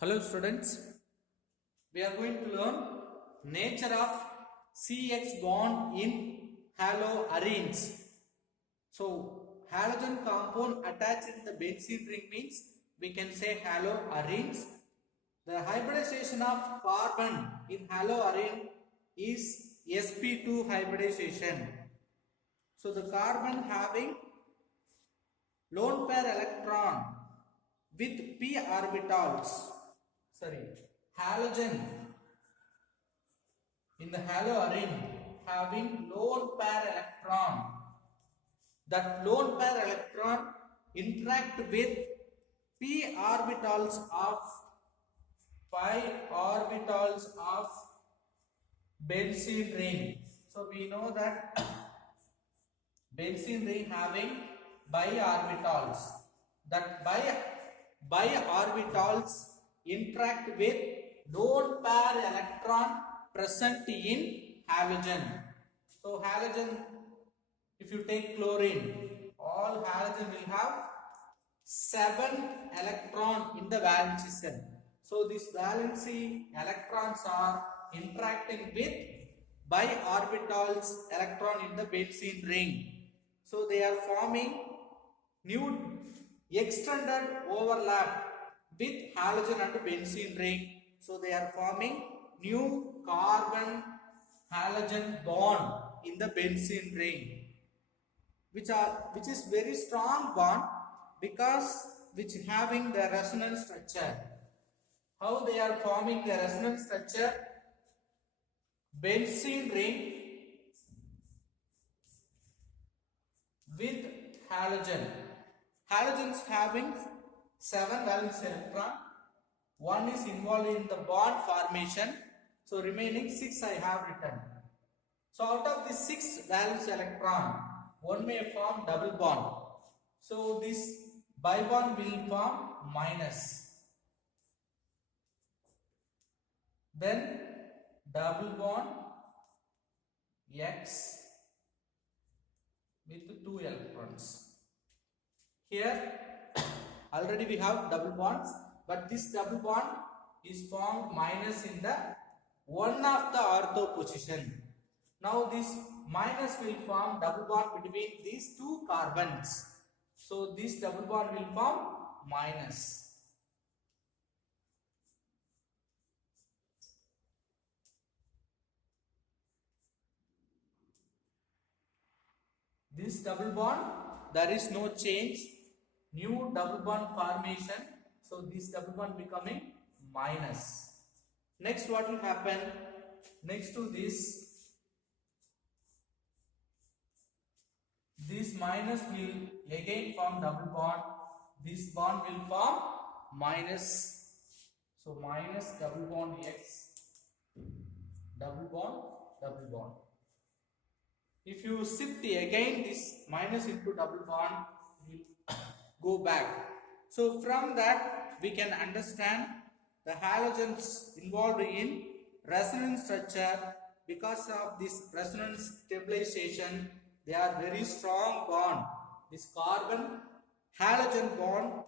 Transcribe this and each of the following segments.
Hello students, we are going to learn nature of CX bond in haloarenes. So halogen compound attached in the benzene ring means we can say haloarenes. The hybridization of carbon in haloarene is sp2 hybridization. So the carbon having lone pair electron with p orbitals, halogen in the haloarene having lone pair electron. That lone pair electron interact with p orbitals of pi orbitals of benzene ring. So we know that benzene ring having bi orbitals. That bi orbitals interact with lone pair electron present in halogen. So halogen, if you take chlorine, all halogen will have 7 electron in the valency cell. So these valency electrons are interacting with bi orbitals electron in the benzene ring. So they are forming new extended overlap with halogen and benzene ring. So they are forming new carbon halogen bond in the benzene ring, which is very strong bond because which having the resonance structure. How they are forming the resonance structure? Benzene ring with halogen. Halogens having 7 valence electron. One is involved in the bond formation. So remaining 6 I have written. So out of the 6 valence electron, one may form double bond. So this bond will form minus. Then double bond X with 2 electrons. Here already we have double bonds, but this double bond is formed minus in the one of the ortho position. Now this minus will form double bond between these two carbons. So this double bond will form minus. This double bond, there is no change, new double bond formation. So this double bond becoming minus. Next what will happen? Next to this minus will again form double bond. This bond will form minus. So minus double bond X, double bond, double bond. If you shift again this minus into double bond, it will go back. So from that we can understand the halogens involved in resonance structure. Because of this resonance stabilization, they are very strong bond. This carbon halogen bond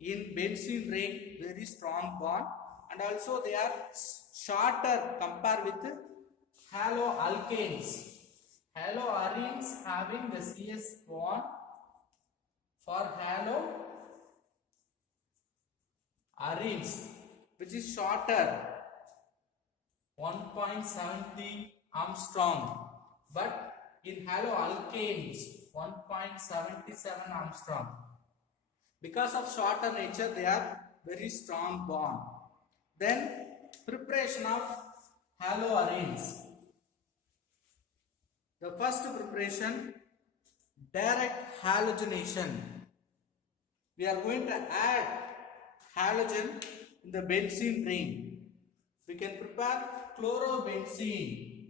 in benzene ring, very strong bond, and also they are shorter compared with haloalkanes. Haloarenes having the CS bond for haloarenes, which is shorter, 1.70 Armstrong, but in haloalkanes 1.77 Armstrong. Because of shorter nature, they are very strong bond. Then preparation of haloarenes. The first preparation, direct halogenation. We are going to add halogen in the benzene ring. We can prepare chlorobenzene.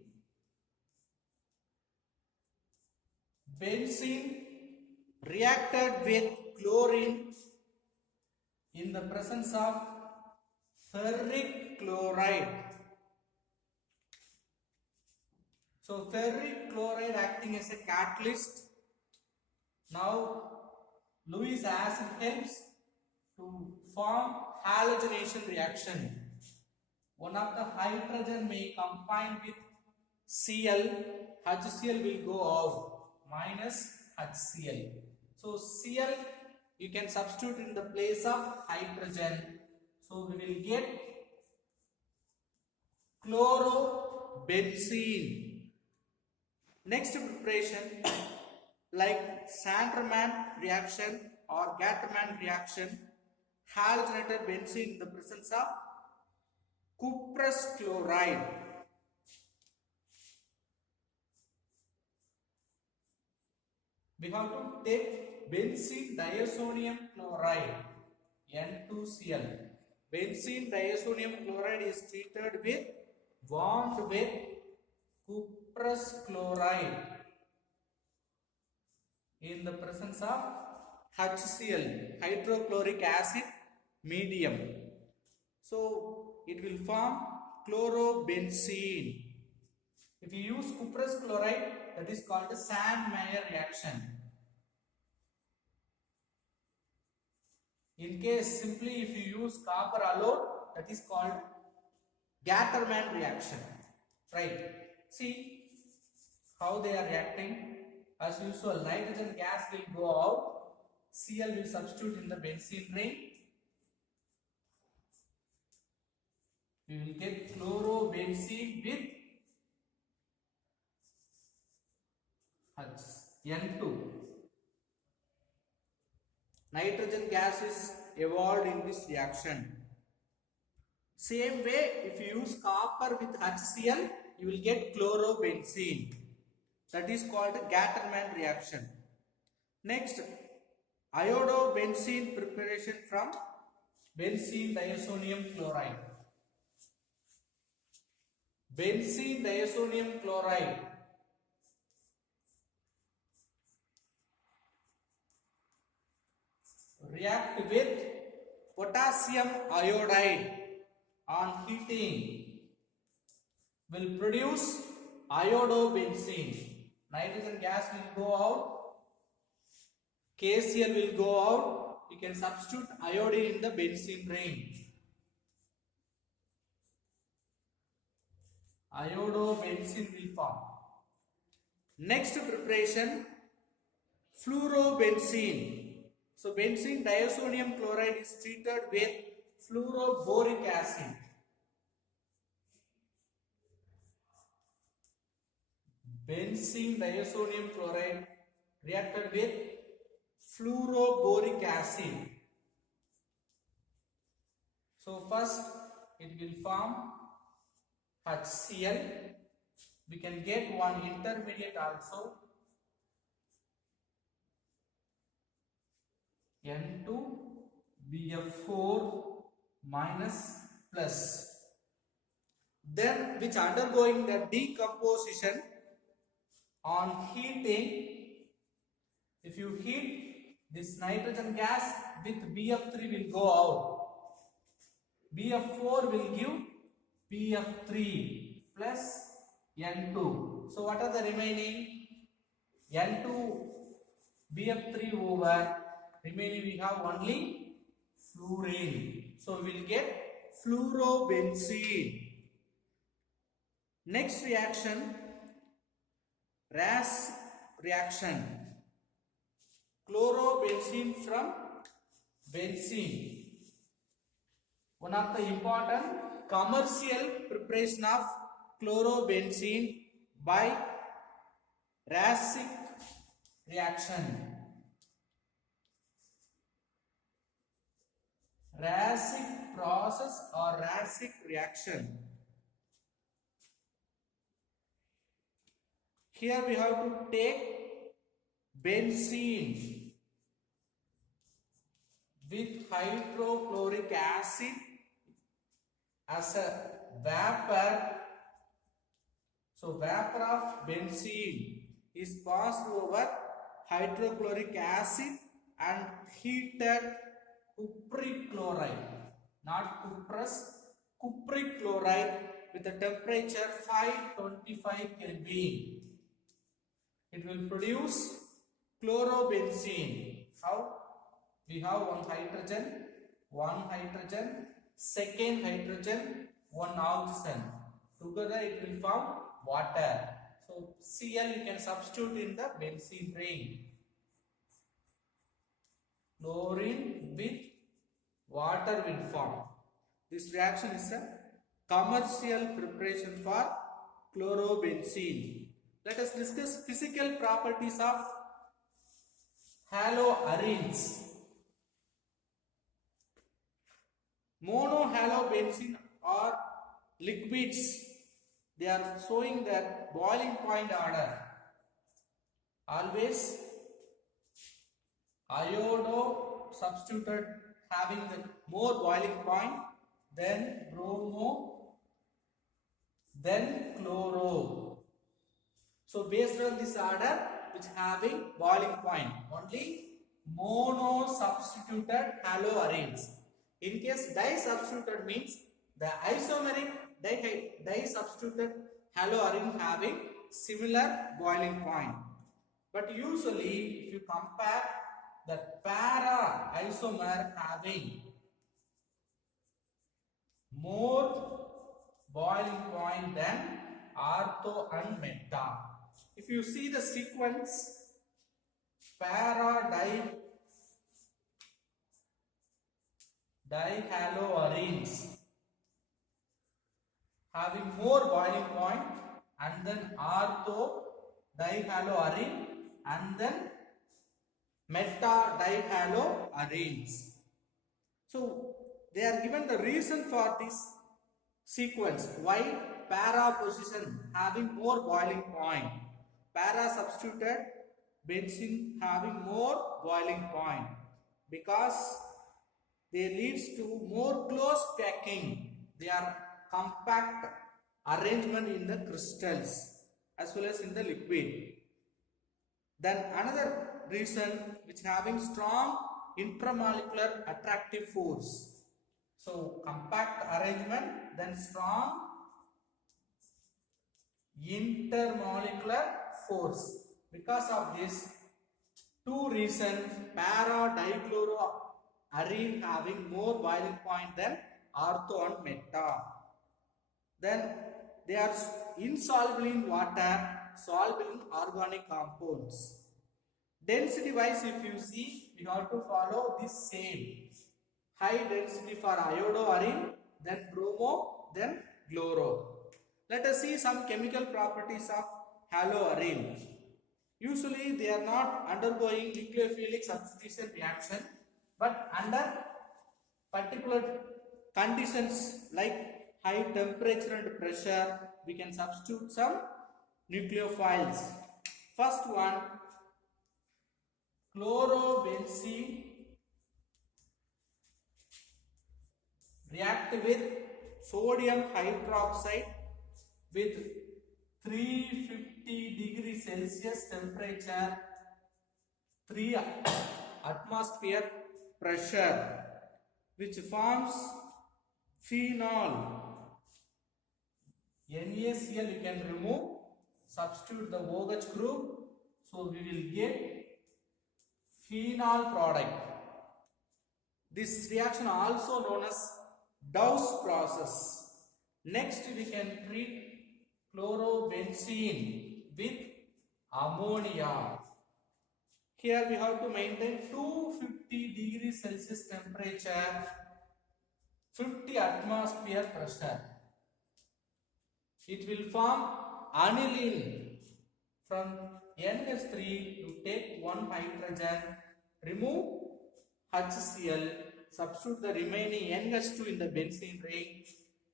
Benzene reacted with chlorine in the presence of ferric chloride. So ferric chloride acting as a catalyst. Now Lewis acid helps to form halogenation reaction. One of the hydrogen may combine with Cl, HCl will go out minus HCl. So Cl you can substitute in the place of hydrogen. So we will get chlorobenzene. Next preparation like Sanderman reaction or Gatterman reaction, halogenated benzene in the presence of cuprous chloride. We have to take benzene diazonium chloride N2Cl. Benzene diazonium chloride is treated with bond with cuprous chloride in the presence of HCl, hydrochloric acid medium. So it will form chlorobenzene. If you use cuprous chloride, that is called the Sand-Meyer reaction. In case simply if you use copper alone, that is called Gatterman reaction. Right? See how they are reacting. As usual, nitrogen gas will go out. Cl will substitute in the benzene ring. We will get chlorobenzene with N2. Nitrogen gas is evolved in this reaction. Same way, if you use copper with HCl, you will get chlorobenzene. That is called Gatterman reaction. Next, iodobenzene preparation from benzene diazonium chloride. Benzene diazonium chloride react with potassium iodide on heating will produce iodobenzene. Nitrogen gas will go out, KCl will go out, you can substitute iodine in the benzene ring. Iodobenzene will form. Next preparation, fluorobenzene. So benzene diazonium chloride is treated with fluoroboric acid. Benzene diazonium chloride reacted with fluoroboric acid. So first it will form HCl. We can get one intermediate also, N2BF4 minus plus. Then which undergoing the decomposition on heating, if you heat this nitrogen gas with BF3 will go out. BF4 will give BF3 plus N2. So what are the remaining? N2 BF3 over, remaining we have only fluorine. So we will get fluorobenzene. Next reaction, RAS reaction. Chlorobenzene from benzene. One of the important commercial preparation of chlorobenzene by Rassic reaction. Rassic process or Rassic reaction. Here we have to take benzene with hydrochloric acid as a vapor. So vapor of benzene is passed over hydrochloric acid and heated cupric chloride, not cuprous, cupric chloride with a temperature 525 Kelvin. It will produce chlorobenzene. How? We have one hydrogen, one hydrogen, second hydrogen, one oxygen. Together it will form water. So Cl you can substitute in the benzene ring. Chlorine with water will form. This reaction is a commercial preparation for chlorobenzene. Let us discuss physical properties of haloarenes. Monohalobenzene are liquids. They are showing their boiling point order. Always iodo substituted having the more boiling point, then bromo, then chloro. So based on this order which having boiling point, only mono substituted haloarenes. In case disubstituted means the isomeric disubstituted haloarene having similar boiling point. But usually if you compare the para isomer having more boiling point than ortho and meta. If you see the sequence, para dihaloarenes having more boiling point, and then ortho dihaloarene, and then meta dihaloarenes. So they are given the reason for this sequence. Why para position having more boiling point, para substituted benzene having more boiling point, because they leads to more close packing. They are compact arrangement in the crystals as well as in the liquid. Then another reason which having strong intramolecular attractive force. So compact arrangement, then strong intermolecular force. Because of this two reasons, para dichloroarene having more boiling point than ortho and meta. Then they are insoluble in water, soluble in organic compounds. Density wise, if you see, we have to follow this same. High density for iodoarene, then bromo, then chloro. Let us see some chemical properties of haloarene. Usually they are not undergoing nucleophilic substitution reaction, but under particular conditions like high temperature and pressure, we can substitute some nucleophiles. First one, chlorobenzene react with sodium hydroxide with 350 degrees Celsius temperature, 3 atmosphere pressure, which forms phenol. NaCl you can remove, substitute the OH group, so we will get phenol product. This reaction also known as Dawes process. Next we can treat chlorobenzene with ammonia. Here we have to maintain 250 degrees Celsius temperature, 50 atmosphere pressure. It will form aniline. From NH3 you take one hydrogen, remove HCl, substitute the remaining NH2 in the benzene ring,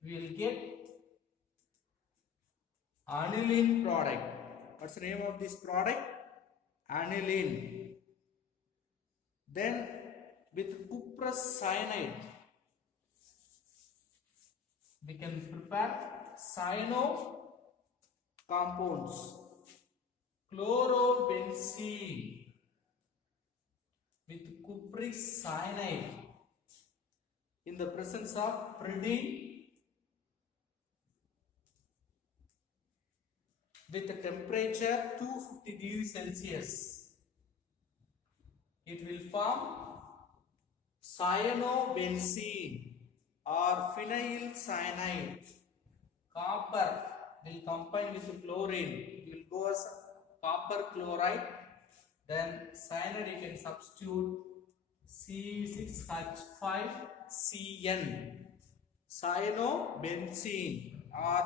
we will get aniline product. What's the name of this product? Aniline. Then with cuprous cyanide we can prepare cyano compounds. Chlorobenzene with cupric cyanide in the presence of pyridine with a temperature 250 degrees Celsius. It will form cyanobenzene or phenyl cyanide. Copper will combine with chlorine. It will go as copper chloride. Then cyanide you can substitute C6H5Cn. Cyanobenzene or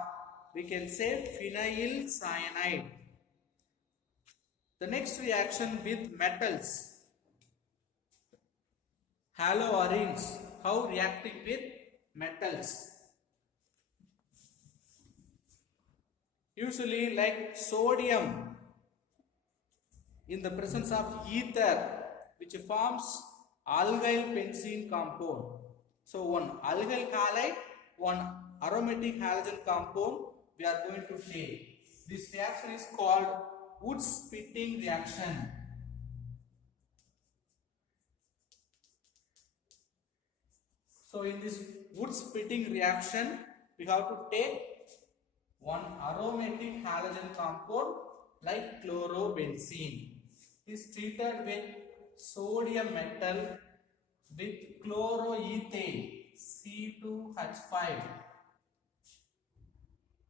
we can say phenyl cyanide. The next reaction with metals. Haloarenes. How reacting with metals? Usually like sodium in the presence of ether, which forms alkyl benzene compound. So one alkyl halide, one aromatic halogen compound we are going to take. This reaction is called wood-splitting reaction. So in this wood-splitting reaction, we have to take one aromatic halogen compound like chlorobenzene. It is treated with sodium metal with chloroethane C2H5.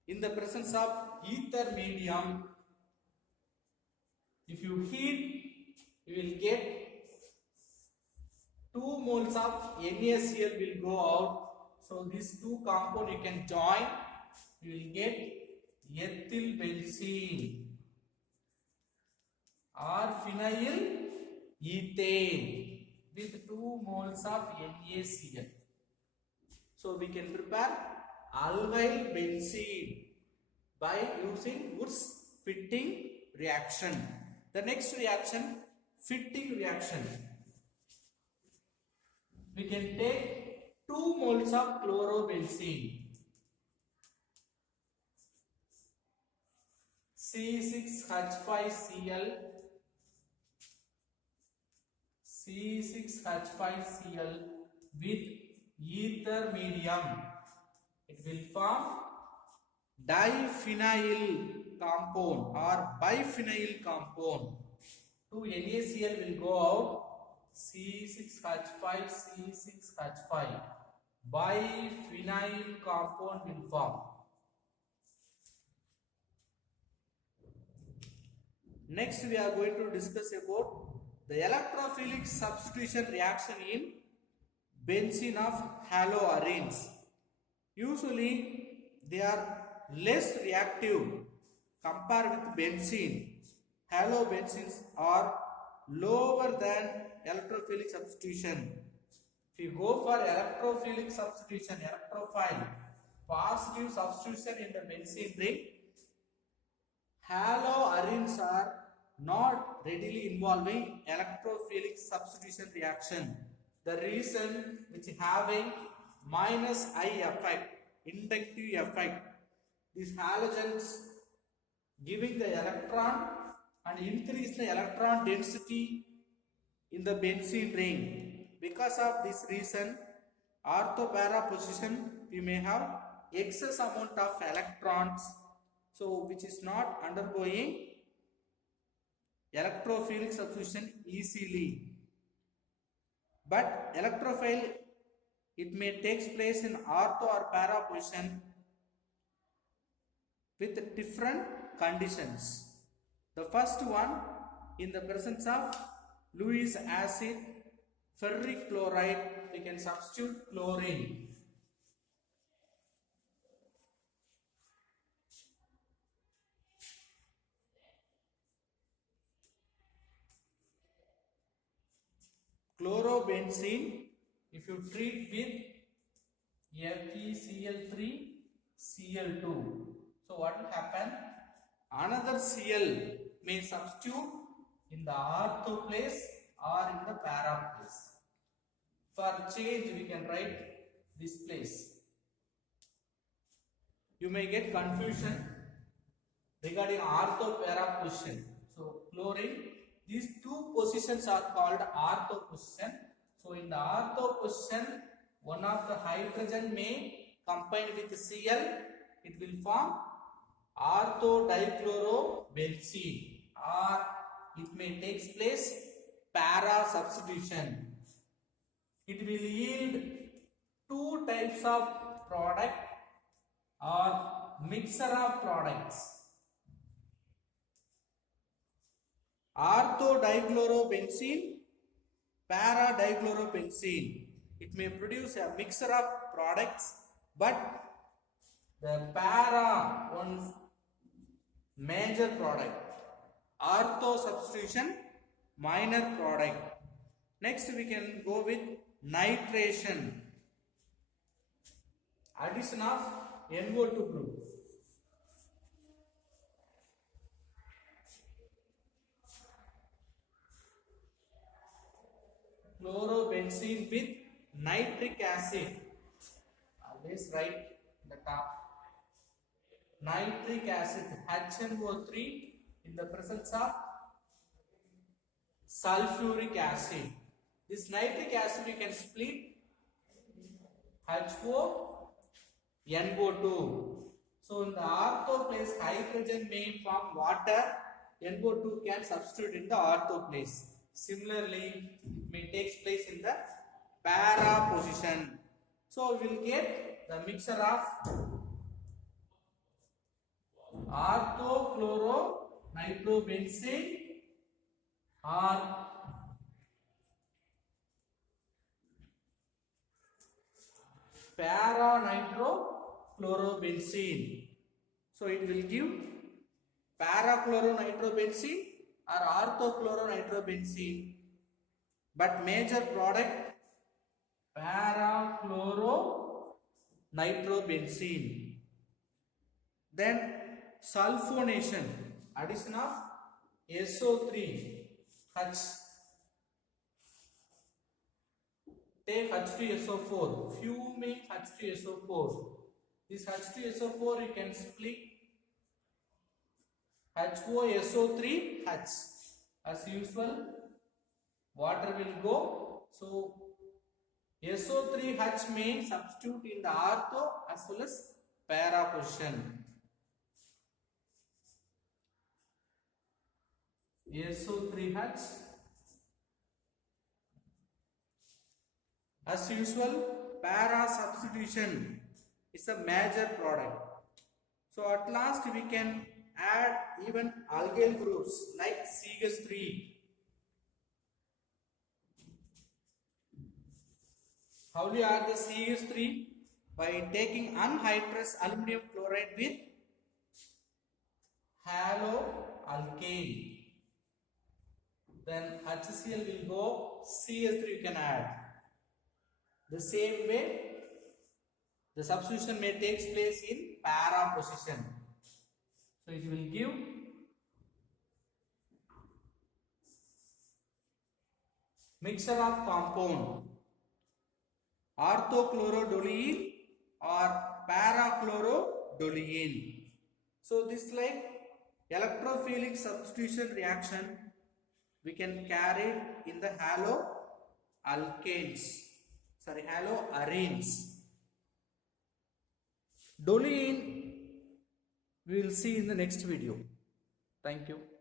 In the presence of ether medium, if you heat, you will get 2 moles of NaCl will go out. So these two compounds you can join, you will get ethyl benzene or phenyl ethane with 2 moles of NaCl. So we can prepare alkyl benzene by using Wurtz-Fitting reaction. The next reaction, Fitting reaction. We can take 2 moles of chlorobenzene, C6H5Cl, C6H5Cl with ether medium. It will form diphenyl compound or biphenyl compound. 2 NaCl will go out, C6H5, C6H5. Biphenyl compound will form. Next we are going to discuss about the electrophilic substitution reaction in benzene of haloarenes. Usually they are less reactive compared with benzene. Halobenzenes are lower than electrophilic substitution. If you go for electrophilic substitution, electrophile, positive substitution in the benzene ring, haloarenes are not readily involving electrophilic substitution reaction. The reason which having minus I effect, inductive effect, these halogens giving the electron and increase the electron density in the benzene ring. Because of this reason, ortho-para position we may have excess amount of electrons, so which is not undergoing electrophilic substitution easily. But electrophile, it may take place in ortho or para position with different conditions. The first one, in the presence of Lewis acid, ferric chloride, we can substitute chlorine. Chlorobenzene, if you treat with FeCl3, Cl2, so what will happen? Another Cl may substitute in the ortho place or in the para place. For change, we can write this place. You may get confusion regarding ortho para position. So chlorine, these two positions are called ortho position. So in the ortho position, one of the hydrogen may combine with Cl, it will form ortho dichlorobenzene, or it may take place para substitution. it will yield two types of product or mixture of products. Ortho-dichlorobenzene, para-dichlorobenzene. It may produce a mixture of products, but the para one major product. Ortho substitution minor product. Next we can go with nitration. Addition of NO2 group. Chlorobenzene with nitric acid. Always write the top. Nitric acid HNO3 in the presence of sulfuric acid. This nitric acid we can split HO NO2. So in the ortho place hydrogen may form water, NO2 can substitute in the ortho place. Similarly, it may take place in the para position. So we will get the mixture of orthochloronitrobenzene or para-nitrochlorobenzene. So it will give para-chloronitrobenzene or orthochloronitrobenzene, but major product para-chloronitrobenzene. Then sulfonation, addition of SO3 H. Take H2SO4, fuming H2SO4. This H2SO4 you can split HOSO3 H. As usual, water will go. So SO3H may substitute in the ortho as well as para position. SO3H. As usual, para substitution is a major product. So at last we can add even alkyl groups like CH3. How do you add the CH3? By taking anhydrous aluminum chloride with haloalkane. Then HCl will go, CH3 you can add. The same way, the substitution may take place in para position. So it will give mixture of compound orthochlorodoluene or parachlorodoluene. So this like electrophilic substitution reaction we can carry in the haloarenes. Toluene we will see in the next video. Thank you.